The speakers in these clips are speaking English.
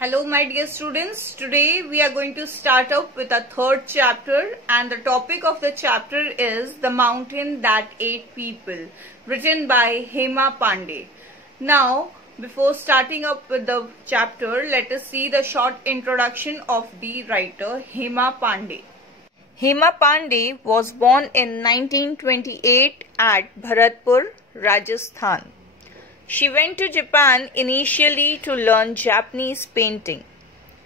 Hello my dear students, today we are going to start up with a third chapter and the topic of the chapter is The Mountain That Ate People, written by Hema Pandey. Now, before starting up with the chapter, let us see the short introduction of the writer Hema Pandey. Hema Pandey was born in 1928 at Bharatpur, Rajasthan. She went to Japan initially to learn Japanese painting.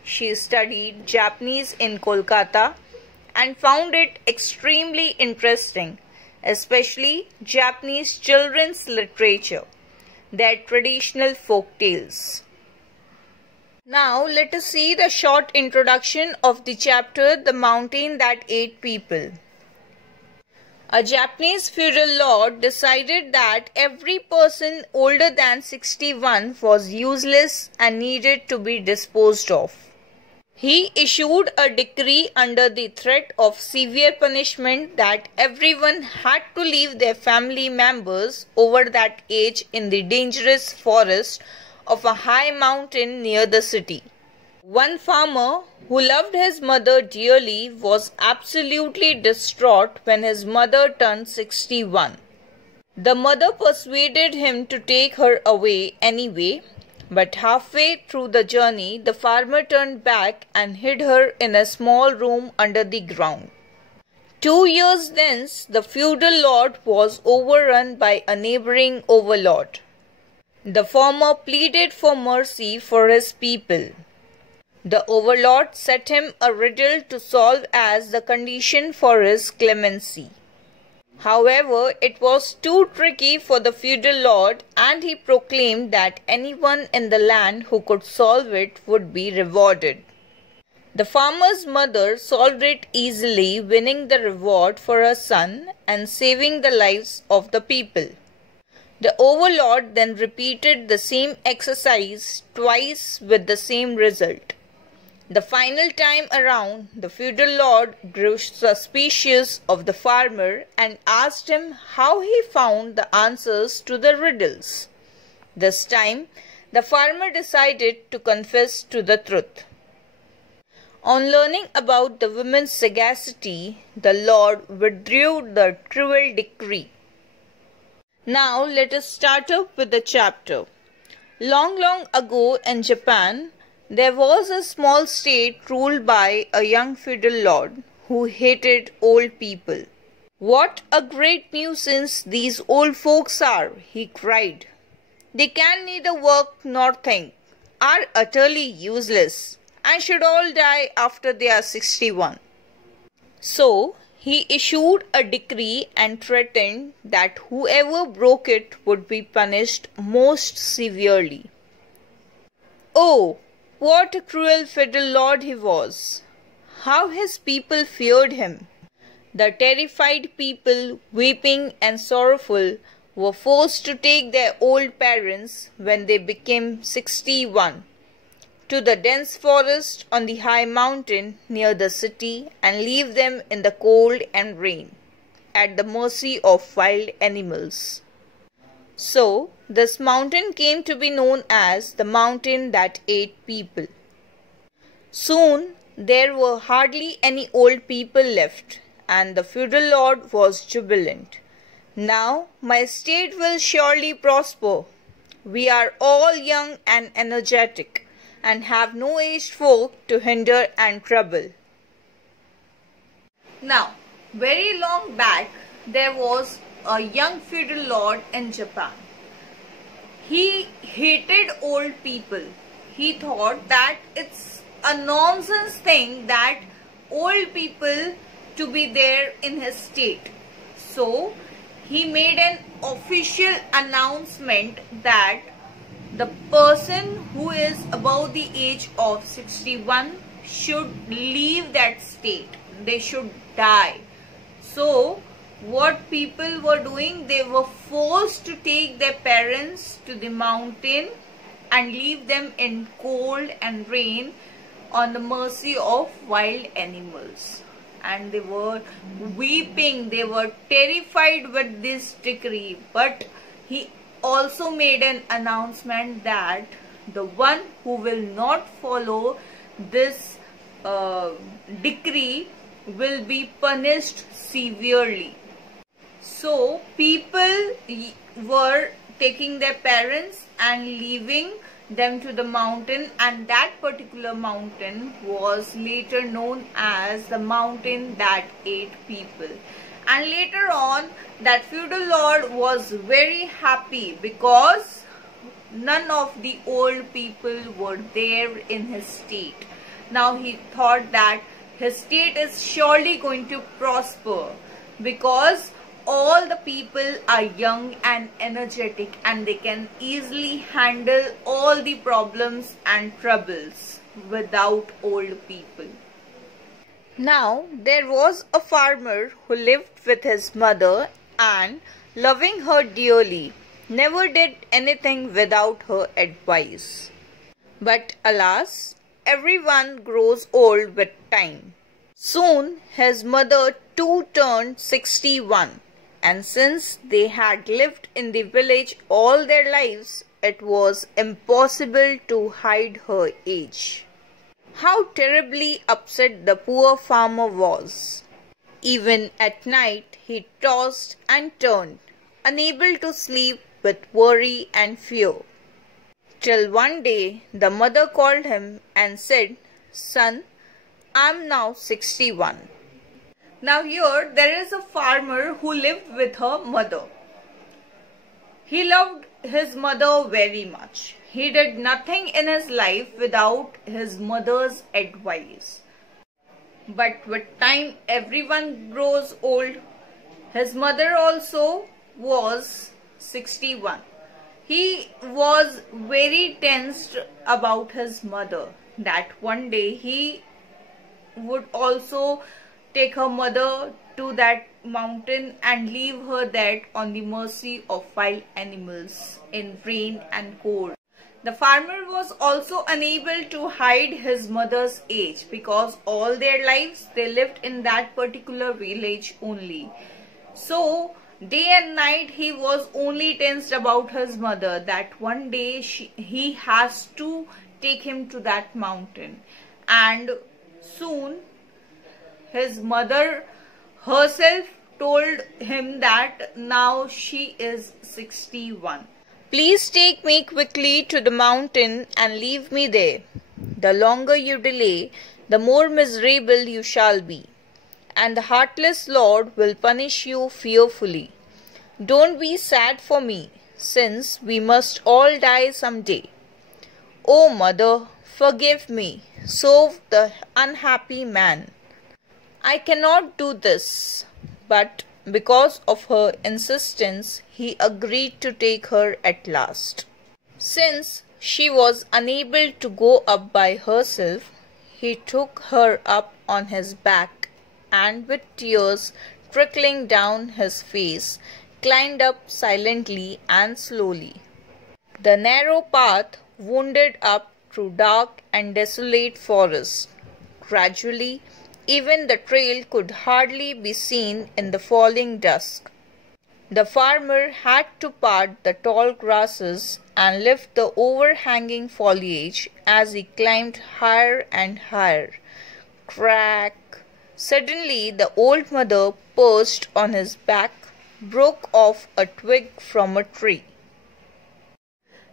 She studied Japanese in Kolkata and found it extremely interesting, especially Japanese children's literature, their traditional folk tales. Now let us see the short introduction of the chapter The Mountain That Ate People. A Japanese feudal lord decided that every person older than 61 was useless and needed to be disposed of. He issued a decree under the threat of severe punishment that everyone had to leave their family members over that age in the dangerous forest of a high mountain near the city. One farmer who loved his mother dearly was absolutely distraught when his mother turned 61. The mother persuaded him to take her away anyway, but halfway through the journey, the farmer turned back and hid her in a small room under the ground. 2 years thence, the feudal lord was overrun by a neighboring overlord. The former pleaded for mercy for his people. The overlord set him a riddle to solve as the condition for his clemency. However, it was too tricky for the feudal lord and he proclaimed that anyone in the land who could solve it would be rewarded. The farmer's mother solved it easily, winning the reward for her son and saving the lives of the people. The overlord then repeated the same exercise twice with the same result. The final time around, the feudal lord grew suspicious of the farmer and asked him how he found the answers to the riddles. This time, the farmer decided to confess to the truth. On learning about the woman's sagacity, the lord withdrew the cruel decree. Now let us start up with the chapter. Long ago in Japan, there was a small state ruled by a young feudal lord who hated old people. "What a great nuisance these old folks are," he cried. "They can neither work nor think, are utterly useless, and should all die after they are 61. So he issued a decree and threatened that whoever broke it would be punished most severely. Oh, what a cruel feudal lord he was! How his people feared him! The terrified people, weeping and sorrowful, were forced to take their old parents, when they became 61, to the dense forest on the high mountain near the city and leave them in the cold and rain, at the mercy of wild animals. So, this mountain came to be known as the mountain that ate people. Soon, there were hardly any old people left, and the feudal lord was jubilant. "Now, my state will surely prosper. We are all young and energetic, and have no aged folk to hinder and trouble." Now, very long back, there was a young feudal lord in Japan. He hated old people. He thought that it's a nonsense thing that old people to be there in his state. So, he made an official announcement that the person who is above the age of 61 should leave that state. They should die. So, what people were doing, they were forced to take their parents to the mountain and leave them in cold and rain on the mercy of wild animals. And they were weeping, they were terrified with this decree. But he also made an announcement that The one who will not follow this decree will be punished severely. So people were taking their parents and leaving them to the mountain, and that particular mountain was later known as the mountain that ate people. And later on, that feudal lord was very happy because none of the old people were there in his state. Now he thought that his state is surely going to prosper because all the people are young and energetic and they can easily handle all the problems and troubles without old people. Now there was a farmer who lived with his mother and, loving her dearly, never did anything without her advice. But alas, everyone grows old with time. Soon his mother too turned 61. And since they had lived in the village all their lives, it was impossible to hide her age. How terribly upset the poor farmer was. Even at night he tossed and turned, unable to sleep with worry and fear. Till one day the mother called him and said, "Son, I am now 61. Now here there is a farmer who lived with her mother. He loved his mother very much. He did nothing in his life without his mother's advice. But with time everyone grows old. His mother also was 61. He was very tensed about his mother, that one day he would also take her mother to that mountain and leave her there on the mercy of wild animals in rain and cold. The farmer was also unable to hide his mother's age because all their lives they lived in that particular village only. So day and night he was only tensed about his mother, that one day he has to take him to that mountain. And soon his mother herself told him that now she is 61. Please take me quickly to the mountain and leave me there. The longer you delay, the more miserable you shall be, and the heartless Lord will punish you fearfully. Don't be sad for me, since we must all die some day. Oh, mother, forgive me, sobbed the unhappy man. I cannot do this. But because of her insistence, he agreed to take her at last. Since she was unable to go up by herself, he took her up on his back and, with tears trickling down his face, climbed up silently and slowly. The narrow path wounded up through dark and desolate forest. Gradually, even the trail could hardly be seen in the falling dusk. The farmer had to part the tall grasses and lift the overhanging foliage as he climbed higher and higher. Crack! Suddenly the old mother, perched on his back, broke off a twig from a tree.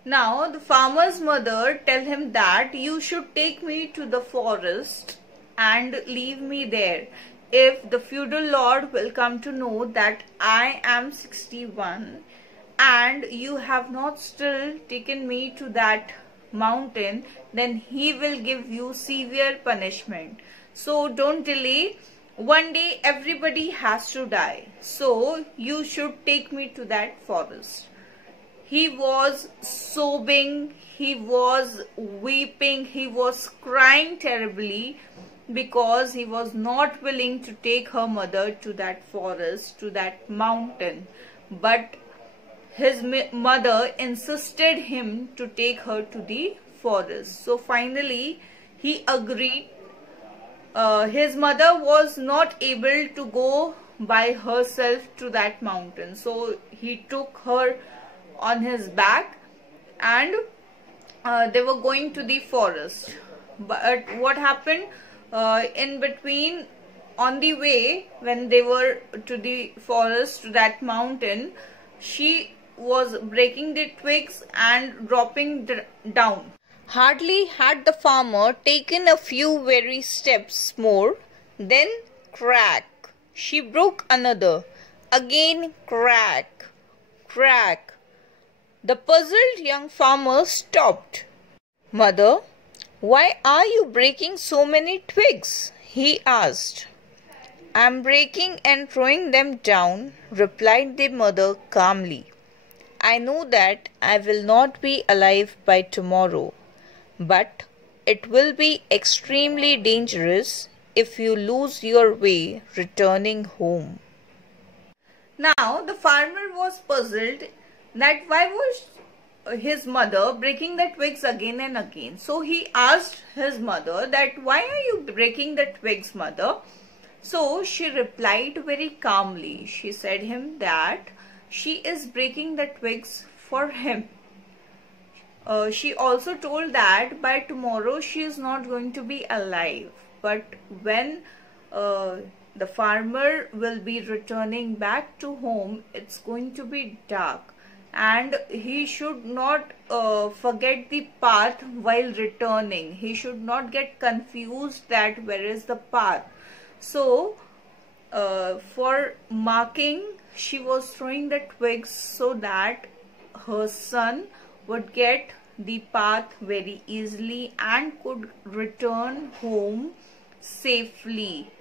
Now the farmer's mother tell him that you should take me to the forest and leave me there. If the feudal lord will come to know that I am 61 and you have not still taken me to that mountain, then he will give you severe punishment. So don't delay. One day everybody has to die. So you should take me to that forest. He was sobbing, he was weeping, he was crying terribly because he was not willing to take her mother to that forest, to that mountain. But his mother insisted him to take her to the forest. So finally he agreed. His mother was not able to go by herself to that mountain. So he took her on his back and they were going to the forest. But what happened in between, on the way when they were to the forest, to that mountain, she was breaking the twigs and dropping down. Hardly had the farmer taken a few weary steps more, then crack, she broke another. Again crack, crack. The puzzled young farmer stopped. "Mother, why are you breaking so many twigs?" he asked. "I'm breaking and throwing them down," replied the mother calmly. "I know that I will not be alive by tomorrow, but it will be extremely dangerous if you lose your way returning home." Now the farmer was puzzled that why was his mother breaking the twigs again and again. So he asked his mother that, "Why are you breaking the twigs, mother?" So she replied very calmly. She said him that she is breaking the twigs for him. She also told that by tomorrow she is not going to be alive. But when the farmer will be returning back to home, it's going to be dark, and he should not forget the path while returning. He should not get confused that where is the path. So for marking, she was throwing the twigs so that her son would get the path very easily and could return home safely.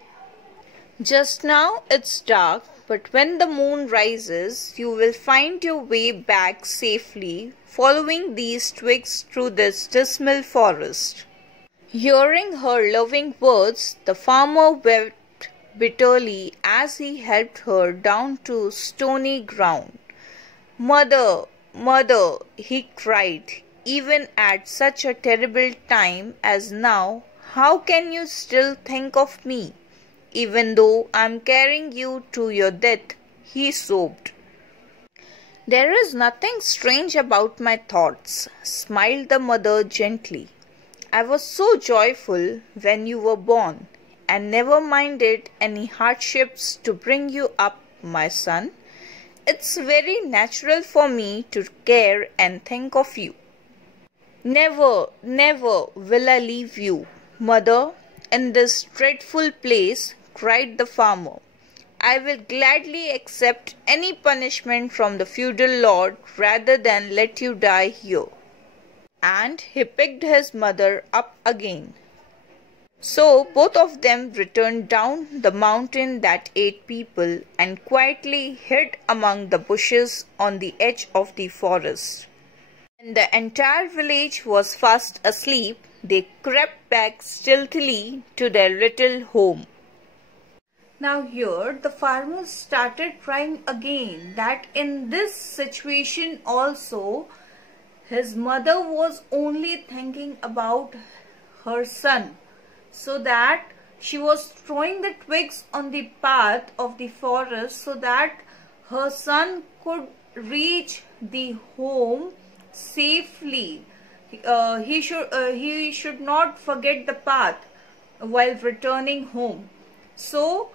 Just now it's dark, but when the moon rises, you will find your way back safely, following these twigs through this dismal forest. Hearing her loving words, the farmer wept bitterly as he helped her down to stony ground. "Mother, mother," he cried, "even at such a terrible time as now, how can you still think of me? Even though I am carrying you to your death," he sobbed. "There is nothing strange about my thoughts," smiled the mother gently. "I was so joyful when you were born, and never minded any hardships to bring you up, my son. It's very natural for me to care and think of you." "Never, never will I leave you, mother, in this dreadful place," cried the farmer. "I will gladly accept any punishment from the feudal lord rather than let you die here." And he picked his mother up again. So both of them returned down the mountain that ate people and quietly hid among the bushes on the edge of the forest. When the entire village was fast asleep, they crept back stealthily to their little home. Now here the farmer started crying again that in this situation also his mother was only thinking about her son, so that she was throwing the twigs on the path of the forest so that her son could reach the home safely. He should not forget the path while returning home. So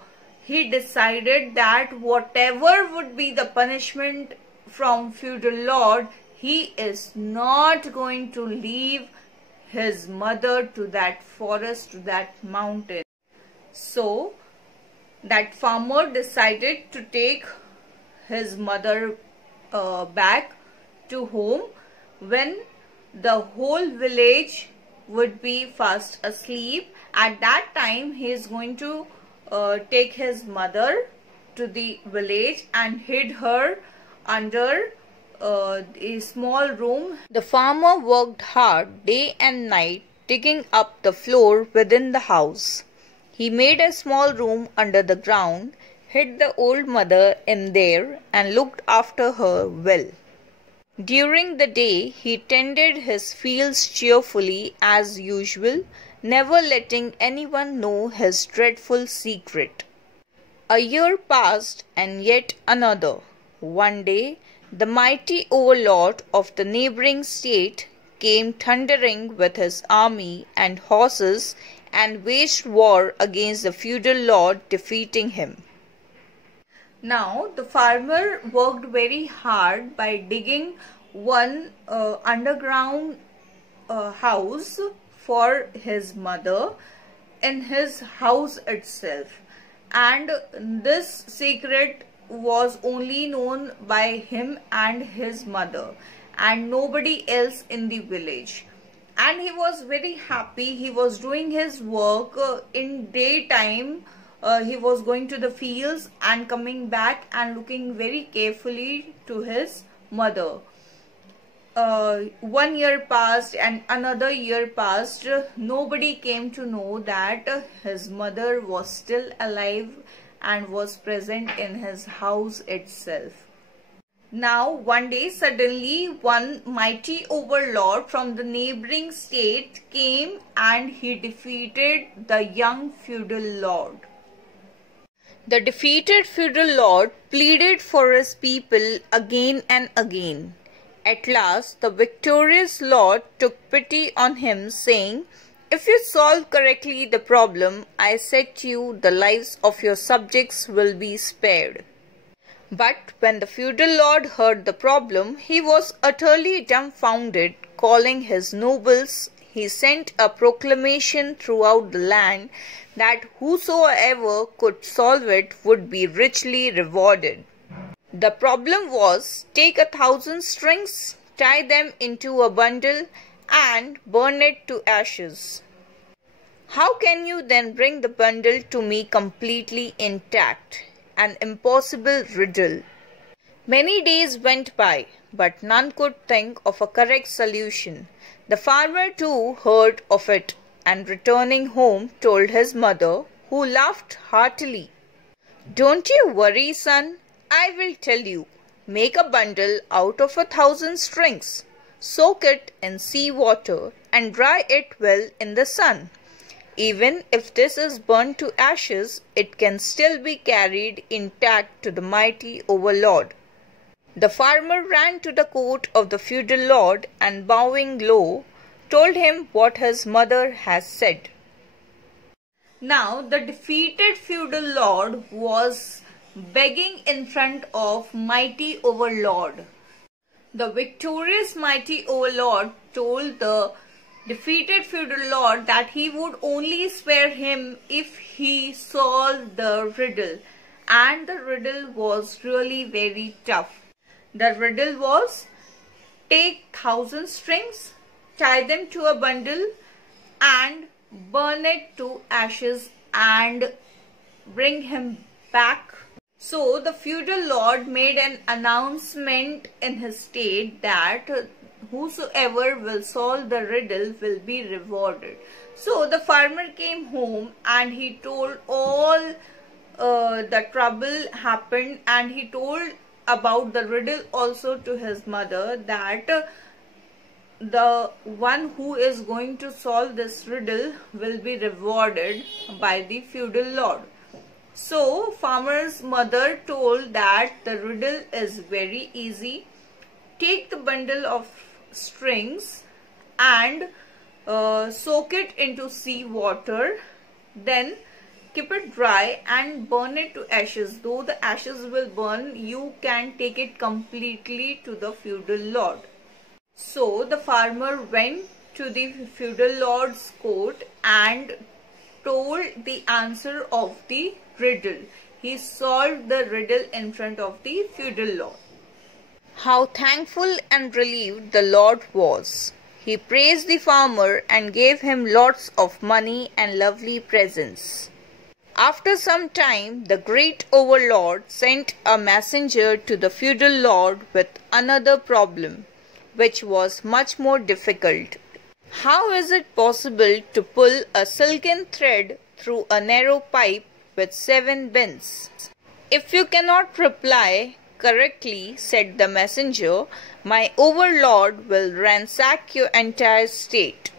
he decided that whatever would be the punishment from feudal lord, he is not going to leave his mother to that forest, to that mountain. So that farmer decided to take his mother back to home when the whole village would be fast asleep. At that time he is going to take his mother to the village and hid her under a small room. The farmer worked hard day and night digging up the floor within the house. He made a small room under the ground, hid the old mother in there and looked after her well. During the day he tended his fields cheerfully as usual, never letting anyone know his dreadful secret. A year passed and yet another. One day the mighty overlord of the neighboring state came thundering with his army and horses and waged war against the feudal lord, defeating him. Now the farmer worked very hard by digging one underground house for his mother in his house itself, and this secret was only known by him and his mother and nobody else in the village. And he was very happy. He was doing his work in daytime. He was going to the fields and coming back and looking very carefully to his mother. 1 year passed and another year passed. Nobody came to know that his mother was still alive and was present in his house itself. Now one day suddenly one mighty overlord from the neighboring state came and he defeated the young feudal lord. The defeated feudal lord pleaded for his people again and again. At last the victorious lord took pity on him, saying, "If you solve correctly the problem I set you, the lives of your subjects will be spared." But when the feudal lord heard the problem, he was utterly dumbfounded. Calling his nobles, he sent a proclamation throughout the land that whosoever could solve it would be richly rewarded. The problem was, take 1,000 strings, tie them into a bundle and burn it to ashes. How can you then bring the bundle to me completely intact? An impossible riddle. Many days went by, but none could think of a correct solution. The farmer too heard of it, and returning home told his mother, who laughed heartily. "Don't you worry, son. I will tell you. Make a bundle out of 1,000 strings. Soak it in sea water and dry it well in the sun. Even if this is burnt to ashes, it can still be carried intact to the mighty overlord." The farmer ran to the court of the feudal lord and, bowing low, told him what his mother had said. Now the defeated feudal lord was begging in front of mighty overlord. The victorious mighty overlord told the defeated feudal lord that he would only spare him if he solved the riddle, and the riddle was really very tough. The riddle was, take 1,000 strings, tie them to a bundle and burn it to ashes and bring him back. So the feudal lord made an announcement in his state that whosoever will solve the riddle will be rewarded. So the farmer came home and he told all the trouble happened, and he told about the riddle also to his mother, that the one who is going to solve this riddle will be rewarded by the feudal lord. So farmer's mother told that the riddle is very easy. Take the bundle of strings and soak it into sea water, then keep it dry and burn it to ashes. Though the ashes will burn, you can take it completely to the feudal lord. So the farmer went to the feudal lord's court and told the answer of the riddle. He solved the riddle in front of the feudal lord. How thankful and relieved the lord was. He praised the farmer and gave him lots of money and lovely presents. After some time, the great overlord sent a messenger to the feudal lord with another problem, which was much more difficult. How is it possible to pull a silken thread through a narrow pipe with 7 bends? If you cannot reply correctly, said the messenger, my overlord will ransack your entire state.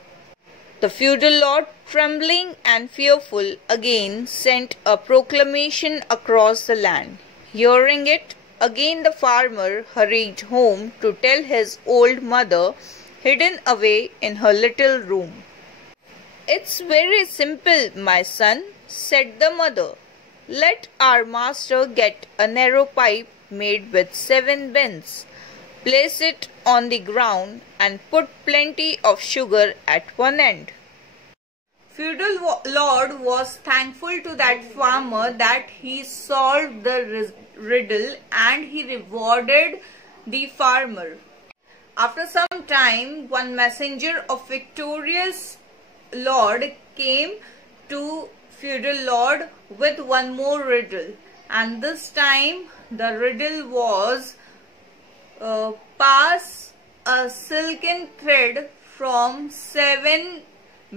The feudal lord, trembling and fearful, again sent a proclamation across the land. Hearing it, again the farmer hurried home to tell his old mother hidden away in her little room. "It's very simple, my son," said the mother. "Let our master get a narrow pipe made with 7 bends. Place it on the ground and put plenty of sugar at one end." Feudal Lord was thankful to that farmer that he solved the riddle, and he rewarded the farmer. After some time, one messenger of victorious Lord came to Feudal Lord with one more riddle, and this time the riddle was pass a silken thread from 7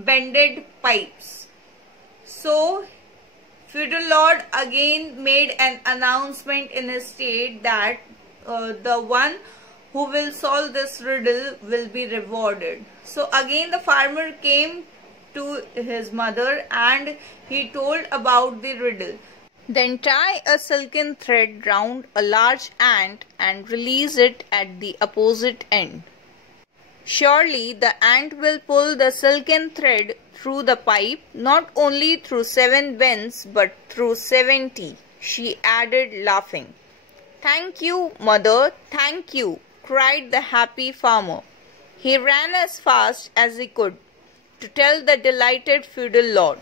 bended pipes. So Feudal Lord again made an announcement in his state that the one who will solve this riddle will be rewarded. So again the farmer came to his mother and he told about the riddle. "Then tie a silken thread round a large ant and release it at the opposite end. Surely the ant will pull the silken thread through the pipe, not only through 7 bends but through 70, she added, laughing. "Thank you, mother, thank you," cried the happy farmer. He ran as fast as he could to tell the delighted feudal lord,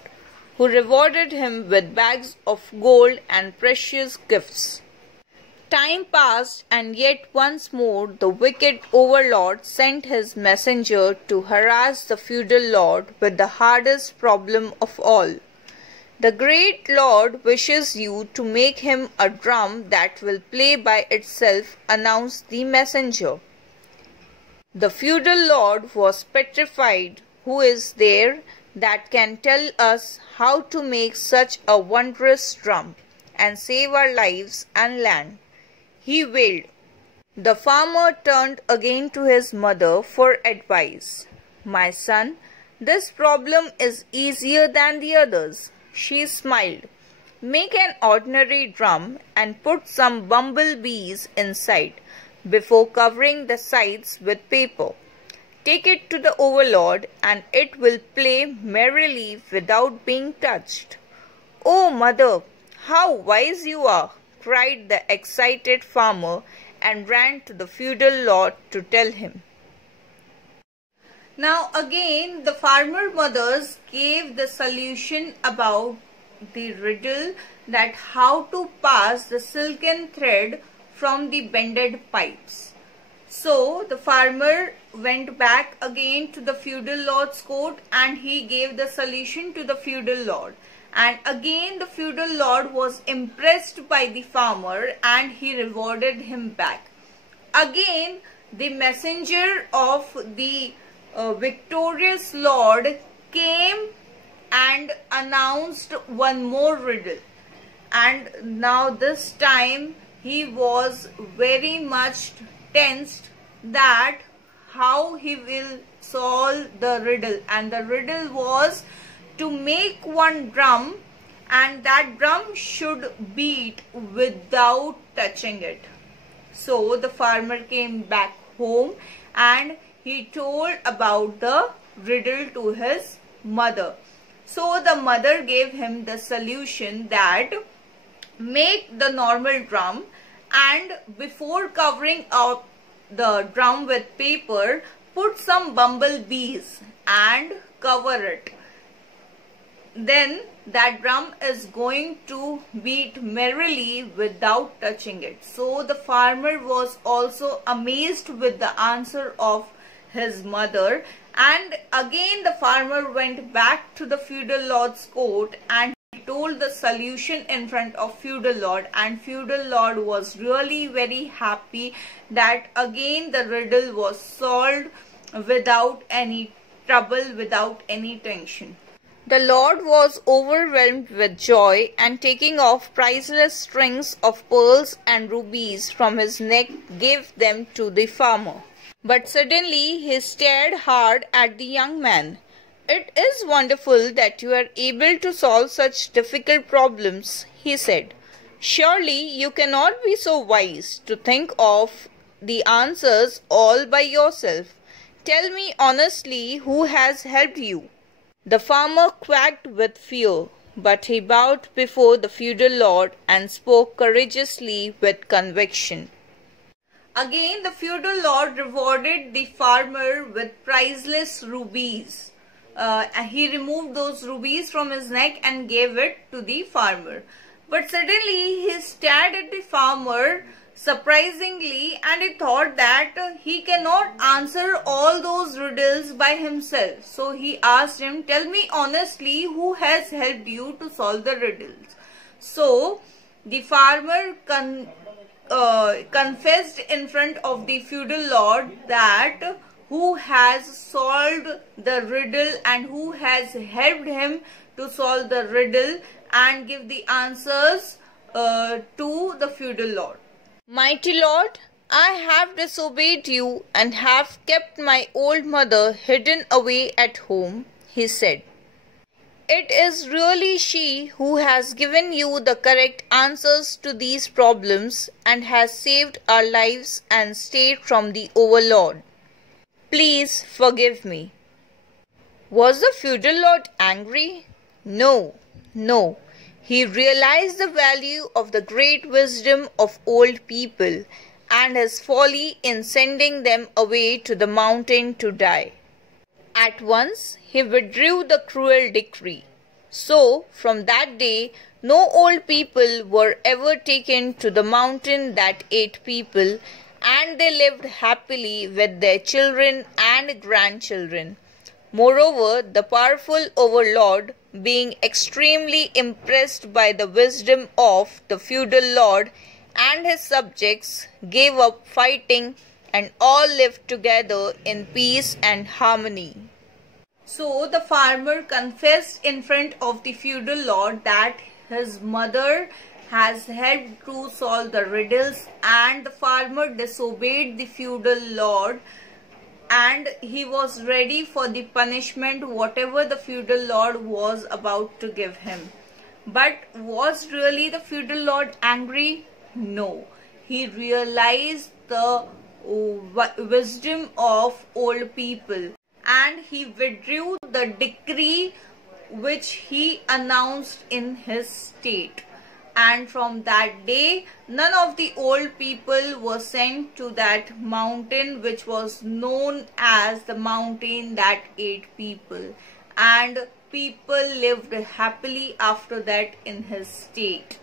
who rewarded him with bags of gold and precious gifts. Time passed, and yet once more the wicked overlord sent his messenger to harass the feudal lord with the hardest problem of all. "The great lord wishes you to make him a drum that will play by itself," announced the messenger. The feudal lord was petrified. "Who is there that can tell us how to make such a wondrous drum and save our lives and land?" he wailed. The farmer turned again to his mother for advice. "My son, this problem is easier than the others," she smiled. "Make an ordinary drum and put some bumblebees inside before covering the sides with paper. Take it to the overlord and it will play merrily without being touched." "Oh, mother, how wise you are!" cried the excited farmer and ran to the feudal lord to tell him. Now again the farmer mothers gave the solution about the riddle, that how to pass the silken thread from the bended pipes. So the farmer went back again to the feudal lord's court and he gave the solution to the feudal lord. And again the feudal lord was impressed by the farmer and he rewarded him back. Again the messenger of the victorious lord came and announced one more riddle. And now this time he was very much tensed that how he will solve the riddle. And the riddle was to make one drum, and that drum should beat without touching it. So the farmer came back home and he told about the riddle to his mother. So the mother gave him the solution that make the normal drum, and before covering up the drum with paper, put some bumblebees and cover it. Then that drum is going to beat merrily without touching it. So the farmer was also amazed with the answer of his mother, and again the farmer went back to the feudal lord's court and he told the solution in front of feudal lord, and feudal lord was really very happy that again the riddle was solved without any trouble, without any tension. The lord was overwhelmed with joy, and taking off priceless strings of pearls and rubies from his neck, gave them to the farmer. But suddenly he stared hard at the young man. "It is wonderful that you are able to solve such difficult problems," he said. "Surely you cannot be so wise to think of the answers all by yourself. Tell me honestly who has helped you." The farmer quaked with fear, but he bowed before the feudal lord and spoke courageously with conviction. Again, the feudal lord rewarded the farmer with priceless rubies. He removed those rubies from his neck and gave it to the farmer. But suddenly he stared at the farmer surprisingly, and he thought that he cannot answer all those riddles by himself. So he asked him, "Tell me honestly who has helped you to solve the riddles." So the farmer confessed in front of the feudal lord that who has solved the riddle and who has helped him to solve the riddle and give the answers to the feudal lord. "Mighty lord, I have disobeyed you and have kept my old mother hidden away at home," he said. "It is really she who has given you the correct answers to these problems and has saved our lives and stayed from the overlord. Please forgive me." Was the feudal lord angry? No, no. He realized the value of the great wisdom of old people and his folly in sending them away to the mountain to die. At once he withdrew the cruel decree. So, from that day, no old people were ever taken to the mountain that ate people, and they lived happily with their children and grandchildren. Moreover, the powerful overlord, being extremely impressed by the wisdom of the feudal lord and his subjects, gave up fighting, and all lived together in peace and harmony. So the farmer confessed in front of the feudal lord that his mother has helped to solve the riddles, and the farmer disobeyed the feudal lord, and he was ready for the punishment whatever the feudal lord was about to give him. But was really the feudal lord angry? No. He realized the wisdom of old people, and he withdrew the decree which he announced in his state. And from that day, none of the old people were sent to that mountain which was known as the mountain that ate people. And people lived happily after that in his state.